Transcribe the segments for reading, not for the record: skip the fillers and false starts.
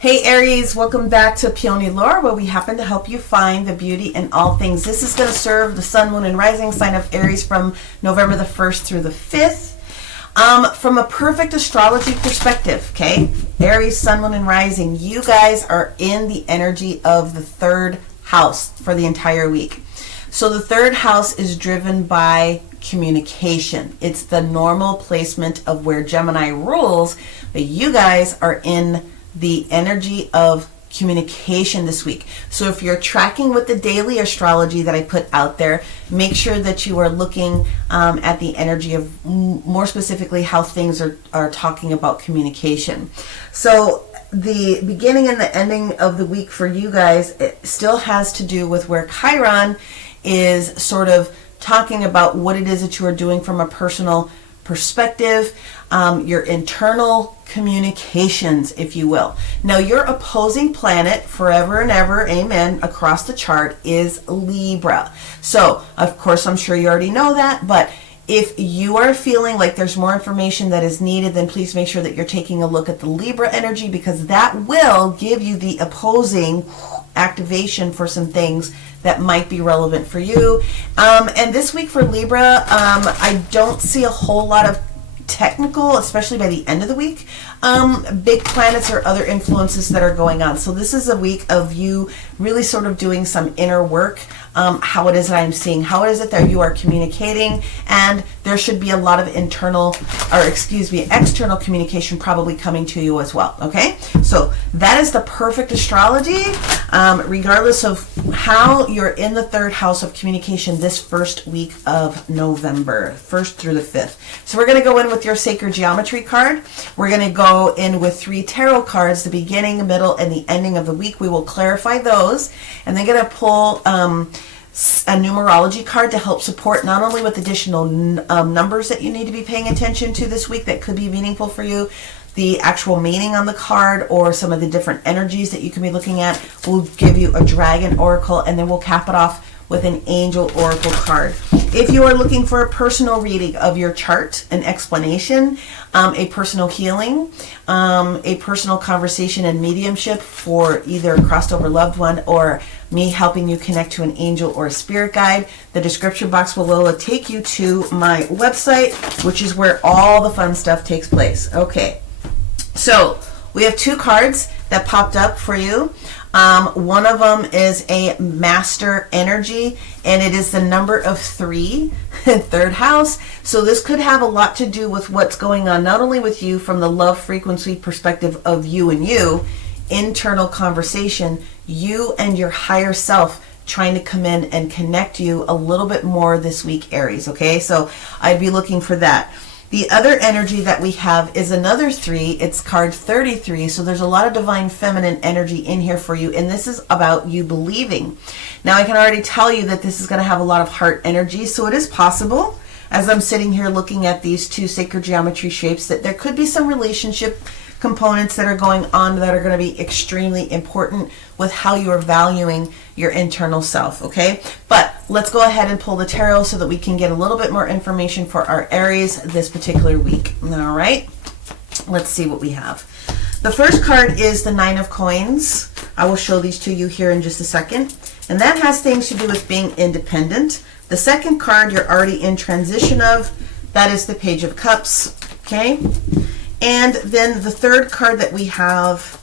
Hey Aries, welcome back to Peony Lore, where we happen to help you find the beauty in all things. This is going to serve the sun, moon, and rising sign of Aries from November the 1st through the 5th. From a perfect astrology perspective, okay? Aries, sun, moon, and rising, you guys are in the energy of the third house for the entire week. So the third house is driven by communication. It's the normal placement of where Gemini rules, but you guys are in the energy of communication this week. So if you're tracking with the daily astrology that I put out there, make sure that you are looking at the energy of more specifically how things are talking about communication. So the beginning and the ending of the week for you guys, it still has to do with where Chiron is sort of talking about what it is that you are doing from a personal perspective, your internal communications, if you will. Now, your opposing planet forever and ever, amen, across the chart is Libra. So, of course, I'm sure you already know that, but if you are feeling like there's more information that is needed, then please make sure that you're taking a look at the Libra energy, because that will give you the opposing activation for some things that might be relevant for you. And this week for Libra, I don't see a whole lot of technical, especially by the end of the week, big planets or other influences that are going on. So this is a week of you really sort of doing some inner work, how it is that I'm seeing, how it is it that you are communicating, and there should be a lot of external communication probably coming to you as well, okay? So that is the perfect astrology, regardless of how you're in the third house of communication this first week of November, 1st through the 5th. So we're going to go in with your sacred geometry card. We're going to go in with 3 tarot cards, the beginning, middle, and the ending of the week. We will clarify those, and then going to pull a numerology card to help support not only with additional numbers that you need to be paying attention to this week that could be meaningful for you, the actual meaning on the card or some of the different energies that you can be looking at. We'll give you a dragon oracle, and then we'll cap it off with an angel oracle card. If you are looking for a personal reading of your chart, an explanation, a personal healing, a personal conversation and mediumship for either a crossed over loved one or me helping you connect to an angel or a spirit guide, the description box below will take you to my website, which is where all the fun stuff takes place. Okay, so we have 2 cards that popped up for you. One of them is a master energy, and it is the number of 3, third house. So this could have a lot to do with what's going on, not only with you from the love frequency perspective of you and you, internal conversation, you and your higher self trying to come in and connect you a little bit more this week, Aries. Okay, so I'd be looking for that. The other energy that we have is another 3. It's card 33. So there's a lot of divine feminine energy in here for you. And this is about you believing. Now, I can already tell you that this is going to have a lot of heart energy. So it is possible, as I'm sitting here looking at these 2 sacred geometry shapes, that there could be some relationship components that are going on that are going to be extremely important with how you are valuing your internal self, okay? But let's go ahead and pull the tarot so that we can get a little bit more information for our Aries this particular week. All right, let's see what we have. The first card is the 9 of Coins. I will show these to you here in just a second, and that has things to do with being independent. The second card you're already in transition of, that is the Page of Cups, okay? And then the third card that we have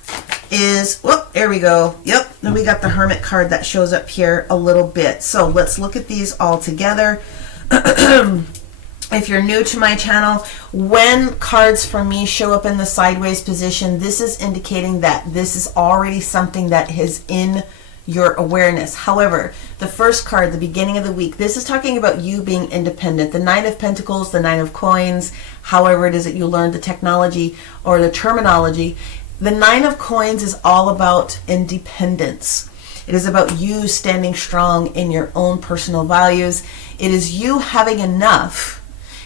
is, whoop, there we go. Yep, then we got the Hermit card that shows up here a little bit. So let's look at these all together. If you're new to my channel, when cards from me show up in the sideways position, this is indicating that this is already something that is in your awareness. However, the first card, the beginning of the week, this is talking about you being independent. The 9 of Pentacles, the 9 of Coins, however it is that you learned the technology or the terminology, the 9 of Coins is all about independence. It is about you standing strong in your own personal values. It is you having enough.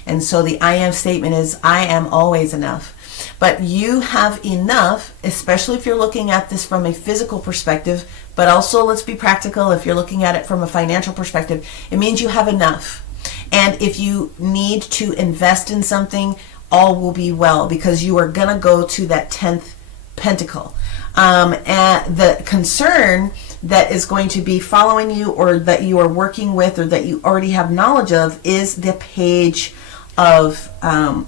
And so the I am statement is, I am always enough. But you have enough, especially if you're looking at this from a physical perspective, but also let's be practical. If you're looking at it from a financial perspective, it means you have enough. And if you need to invest in something, all will be well, because you are going to go to that 10th pentacle. And the concern that is going to be following you, or that you are working with, or that you already have knowledge of, is the Page of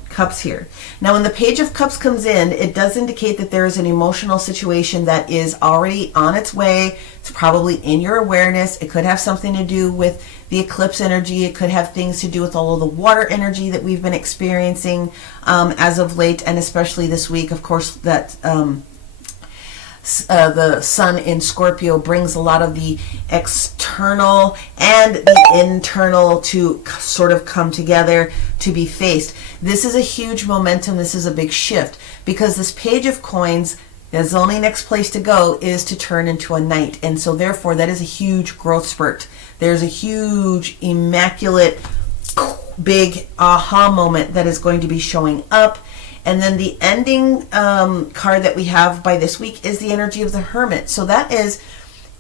Cups here. Now, when the Page of Cups comes in, it does indicate that there is an emotional situation that is already on its way. It's probably in your awareness. It could have something to do with the eclipse energy. It could have things to do with all of the water energy that we've been experiencing as of late, and especially this week. Of course, that the sun in Scorpio brings a lot of the external and the internal to sort of come together to be faced. This is a huge momentum. This is a big shift, because this Page of Coins, the only next place to go is to turn into a Knight. And so therefore that is a huge growth spurt. There's a huge, immaculate, big aha moment that is going to be showing up. And then the ending card that we have by this week is the energy of the Hermit. So that is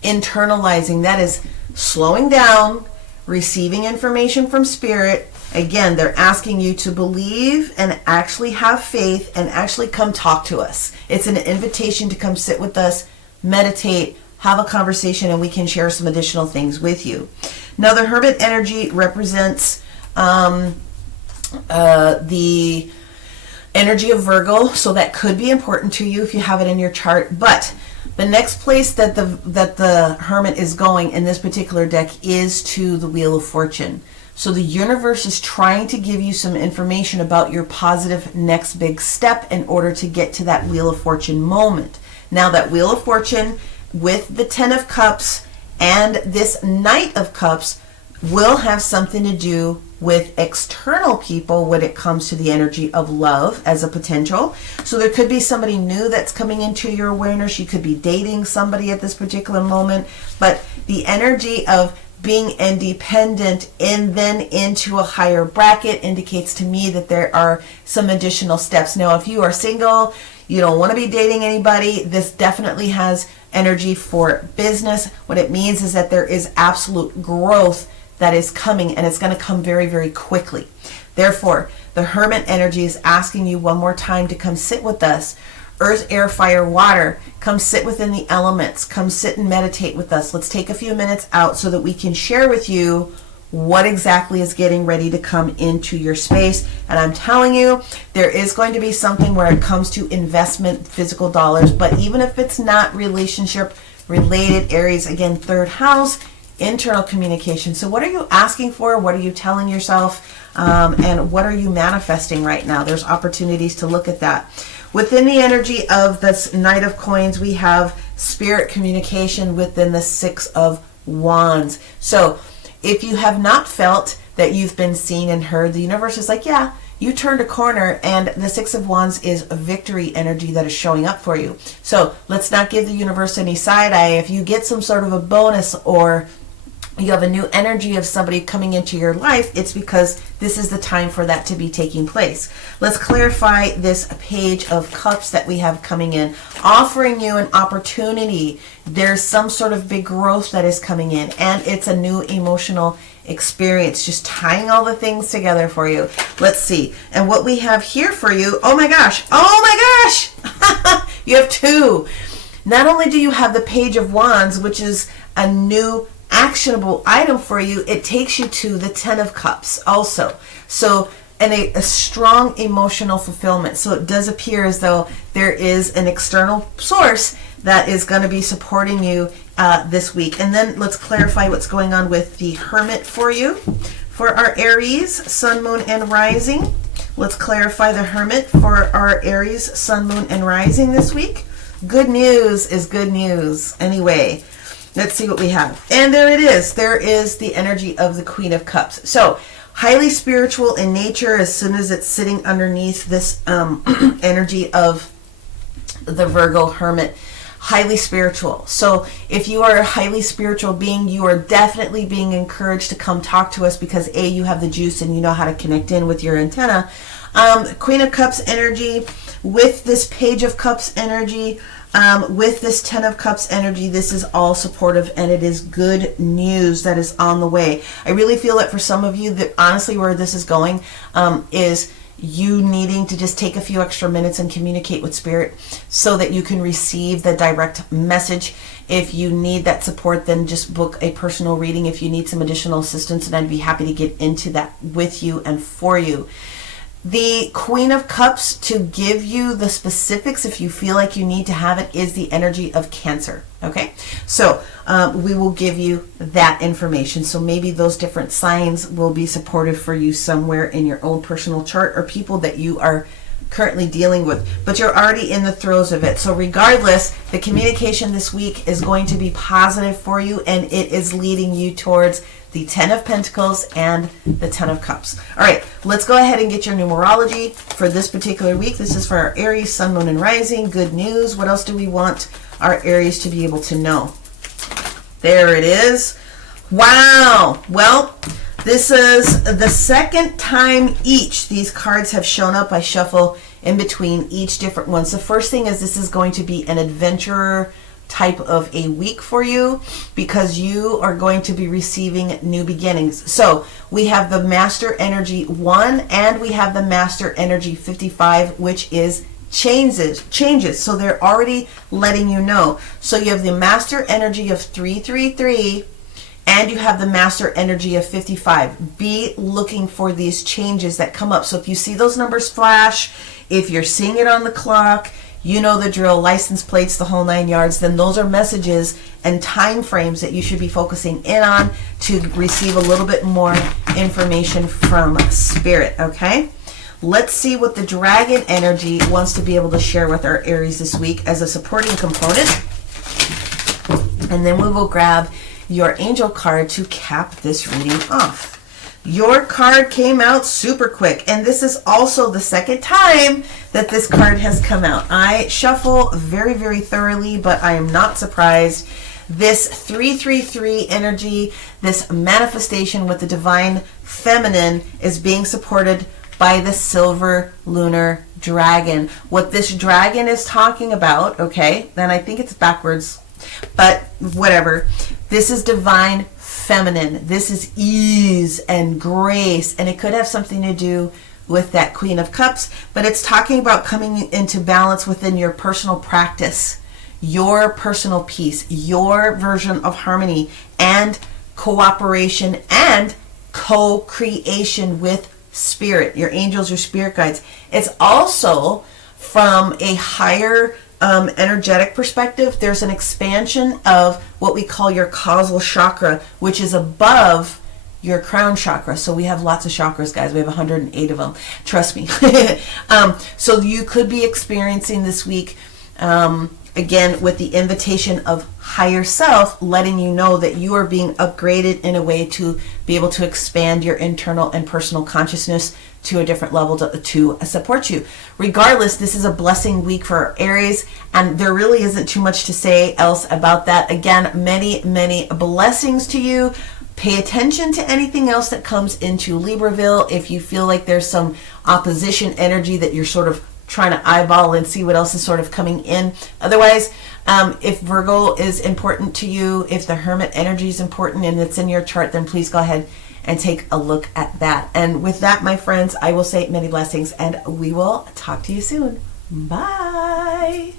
internalizing. That is slowing down, receiving information from Spirit. Again, they're asking you to believe and actually have faith and actually come talk to us. It's an invitation to come sit with us, meditate, have a conversation, and we can share some additional things with you. Now, the Hermit energy represents the energy of Virgo, so that could be important to you if you have it in your chart. But the next place that the Hermit is going in this particular deck is to the Wheel of Fortune. So the universe is trying to give you some information about your positive next big step in order to get to that Wheel of Fortune moment. Now, that Wheel of Fortune with the Ten of Cups and this Knight of Cups will have something to do with external people when it comes to the energy of love as a potential. So there could be somebody new that's coming into your awareness. You could be dating somebody at this particular moment. But the energy of being independent and then into a higher bracket indicates to me that there are some additional steps. Now, if you are single, you don't want to be dating anybody, this definitely has energy for business. What it means is that there is absolute growth that is coming, and it's going to come very, very quickly. Therefore, the Hermit energy is asking you one more time to come sit with us. Earth, air, fire, water, come sit within the elements. Come sit and meditate with us. Let's take a few minutes out so that we can share with you what exactly is getting ready to come into your space. And I'm telling you, there is going to be something where it comes to investment, physical dollars, but even if it's not relationship related, Aries, again, third house, internal communication. So what are you asking for? What are you telling yourself? And what are you manifesting right now? There's opportunities to look at that. Within the energy of this Knight of Coins, we have spirit communication within the Six of Wands. So if you have not felt that you've been seen and heard, the universe is like, yeah, you turned a corner, and the Six of Wands is a victory energy that is showing up for you. So let's not give the universe any side eye. If you get some sort of a bonus, or you have a new energy of somebody coming into your life, it's because this is the time for that to be taking place. Let's clarify this Page of Cups that we have coming in, offering you an opportunity. There's some sort of big growth that is coming in, and it's a new emotional experience, just tying all the things together for you. Let's see. And what we have here for you, oh my gosh, you have two. Not only do you have the Page of Wands, which is a new actionable item for you, it takes you to the Ten of Cups also. So, and a strong emotional fulfillment. So it does appear as though there is an external source that is going to be supporting you this week. And then let's clarify what's going on with the Hermit for you. For our Aries, Sun, Moon, and Rising, let's clarify the Hermit for our Aries, Sun, Moon, and Rising this week. Good news is good news. Anyway, let's see what we have. And there it is. There is the energy of the Queen of Cups. So highly spiritual in nature as soon as it's sitting underneath this energy of the Virgo Hermit. Highly spiritual. So if you are a highly spiritual being, you are definitely being encouraged to come talk to us, because A, you have the juice and you know how to connect in with your antenna. Queen of Cups energy with this Page of Cups energy, with this Ten of Cups energy, this is all supportive, and it is good news that is on the way. I really feel that for some of you, that honestly where this is going is you needing to just take a few extra minutes and communicate with Spirit so that you can receive the direct message. If you need that support, then just book a personal reading if you need some additional assistance, and I'd be happy to get into that with you and for you. The Queen of Cups, to give you the specifics if you feel like you need to have it, is the energy of Cancer. Okay, so we will give you that information. So maybe those different signs will be supportive for you somewhere in your own personal chart, or people that you are currently dealing with, but you're already in the throes of it. So regardless, the communication this week is going to be positive for you, and it is leading you towards the 10 of Pentacles and the 10 of Cups. All right, let's go ahead and get your numerology for this particular week. This is for our Aries, Sun, Moon, and Rising. Good news. What else do we want our Aries to be able to know? There it is. Wow. Well, this is the second time each these cards have shown up. I shuffle in between each different ones. The first thing is this is going to be an adventurer type of a week for you, because you are going to be receiving new beginnings. So we have the Master Energy 1 and we have the Master Energy 55, which is changes. So they're already letting you know. So you have the Master Energy of 333 and you have the Master Energy of 55. Be looking for these changes that come up. So if you see those numbers flash, if you're seeing it on the clock, you know the drill, license plates, the whole 9 yards, then those are messages and time frames that you should be focusing in on to receive a little bit more information from Spirit, okay? Let's see what the Dragon energy wants to be able to share with our Aries this week as a supporting component. And then we will grab your angel card to cap this reading off. Your card came out super quick, and this is also the second time that this card has come out. I shuffle very, very thoroughly, but I am not surprised. This 333 energy, this manifestation with the divine feminine, is being supported by the silver lunar dragon. What this dragon is talking about, okay, then I think it's backwards, but whatever. This is divine feminine. This is ease and grace, and it could have something to do with that Queen of Cups, but it's talking about coming into balance within your personal practice, your personal peace, your version of harmony and cooperation and co-creation with Spirit, your angels, your spirit guides. It's also from a higher energetic perspective. There's an expansion of what we call your causal chakra, which is above your crown chakra. So we have lots of chakras, guys. We have 108 of them. Trust me. So you could be experiencing this week, again, with the invitation of higher self, letting you know that you are being upgraded in a way to be able to expand your internal and personal consciousness to a different level to support you. Regardless, this is a blessing week for Aries, and there really isn't too much to say else about that. Again, many, many blessings to you. Pay attention to anything else that comes into Libreville. If you feel like there's some opposition energy that you're sort of trying to eyeball and see what else is sort of coming in. Otherwise, if Virgo is important to you, if the Hermit energy is important and it's in your chart, then please go ahead and take a look at that. And with that, my friends, I will say many blessings, and we will talk to you soon. Bye.